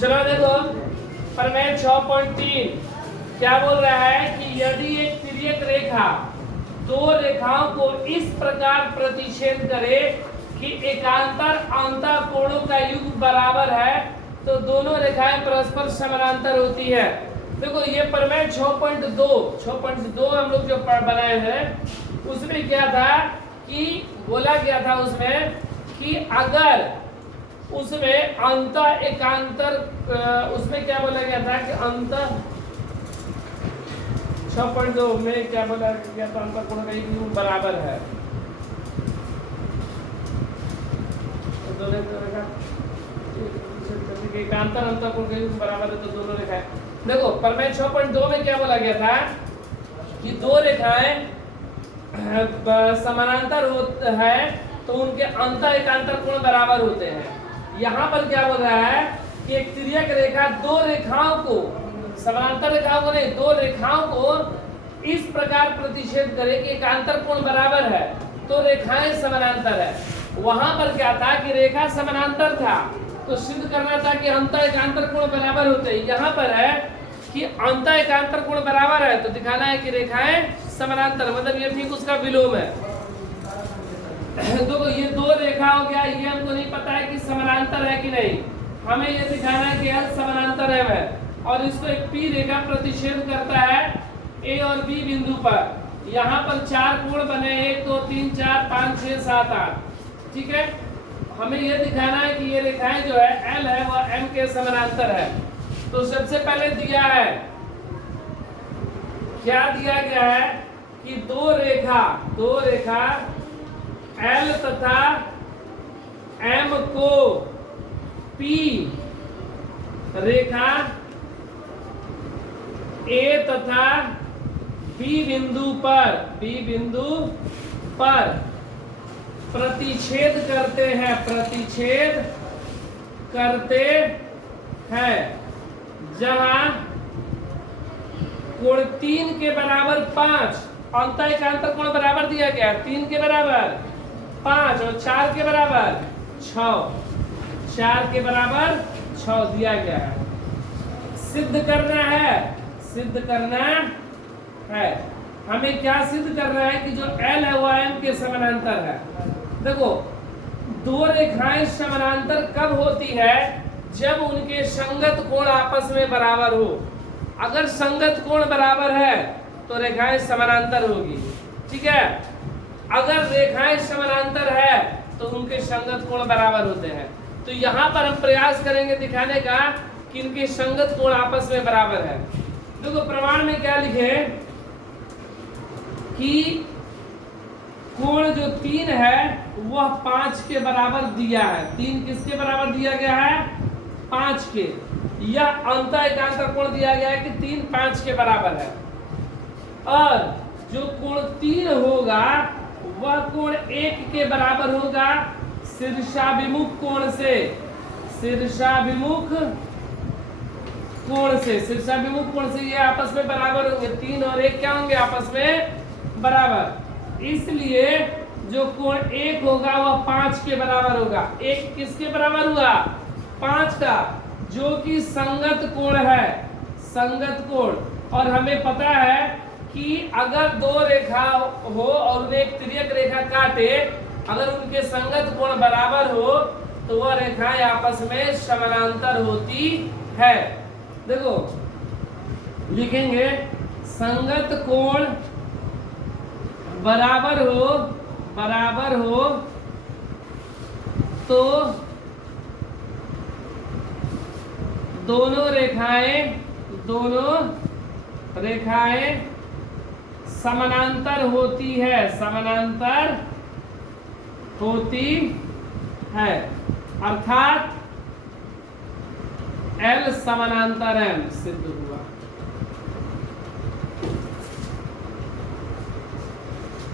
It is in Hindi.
चलो देखो प्रमेय 6.3 क्या बोल रहा है कि यदि एक तिर्यक रेखा दो रेखाओं को इस प्रकार प्रतिच्छेद करे कि एकांतर अंतःकोणों का युग बराबर है तो दोनों रेखाएं परस्पर समानांतर होती है। देखो ये प्रमेय 6.2 हम लोग जो बनाए हैं उसमें क्या था कि बोला गया था उसमें कि अगर उसमें अंत एकांतर उसमें क्या बोला गया था कि अंत 6.2 में क्या बोला गया था अंतःकोण का युग बराबर है एकांतर अंतःकोण का युग बराबर है तो दोनों रेखाएं। देखो प्रमेय 6.2 में क्या बोला गया था कि दो रेखाएं समानांतर है तो उनके अंत एकांतर कोण बराबर होते हैं। यहाँ पर क्या बोल रहा है कि एक तिर्यक रेखा दो रेखाओं को समानांतर रेखाओं को नहीं दो रेखाओं को इस प्रकार प्रतिच्छेद करे कि एकांतर कोण बराबर है तो रेखाएं समानांतर है। वहां पर क्या था कि रेखा समानांतर था तो सिद्ध करना था कि अंत एकांतर कोण बराबर होते हैं। यहाँ पर है कि अंत एकांतर कोण बराबर है तो दिखाना है कि रेखाएं समानांतर मतलब ये ठीक उसका विलोम है। तो ये दो रेखा हो गया ये हमको नहीं पता है कि समानांतर है कि नहीं, हमें ये दिखाना है कि यह समानांतर है और इसको एक पी रेखा प्रतिच्छेद करता है ए और बी बिंदु पर। यहाँ पर चार कोण बने 1 2 3 4 5 6 7 8 ठीक है। हमें ये दिखाना है कि ये रेखाएं जो है एल है वह एम के समानांतर है। तो सबसे पहले दिया है क्या दिया गया है कि दो रेखा एल तथा एम को पी रेखा ए तथा बी बिंदु पर प्रतिच्छेद करते हैं जहां कोण 3 के बराबर 5 अंत एकांतर कोण बराबर दिया गया 3 के बराबर 5 और 4 के बराबर 6 4 के बराबर 6 दिया गया है। सिद्ध करना है हमें क्या सिद्ध करना है कि जो L है वह M के समानांतर है। देखो दो रेखाएं समानांतर कब होती है जब उनके संगत कोण आपस में बराबर हो। अगर संगत कोण बराबर है तो रेखाएं समानांतर होगी ठीक है। अगर रेखाएं समानांतर है तो उनके संगत कोण बराबर होते हैं। तो यहाँ पर हम प्रयास करेंगे दिखाने का कि इनके संगत कोण आपस में बराबर है। देखो प्रमाण में क्या लिखे कि कोण जो 3 है वह 5 के बराबर दिया है। 3 किसके बराबर दिया गया है 5 के। यह अंत एकांतर कोण दिया गया है कि 3 5 के बराबर है और जो कोण 3 होगा वह कोण 1 के बराबर होगा शीर्षाभिमुख कोण से। शीर्षाभिमुख कोण से ये आपस में बराबर होंगे 3 और 1 क्या होंगे आपस में बराबर। इसलिए जो कोण 1 होगा वह 5 के बराबर होगा। 1 किसके बराबर हुआ 5 का जो कि संगत कोण है संगत कोण। और हमें पता है कि अगर दो रेखा हो और उन्हें एक तिर्यक रेखा काटे अगर उनके संगत कोण बराबर हो तो वह रेखाएं आपस में समानांतर होती है। देखो लिखेंगे संगत कोण बराबर हो तो दोनों रेखाएं समानांतर होती है अर्थात L समानांतर M सिद्ध हुआ।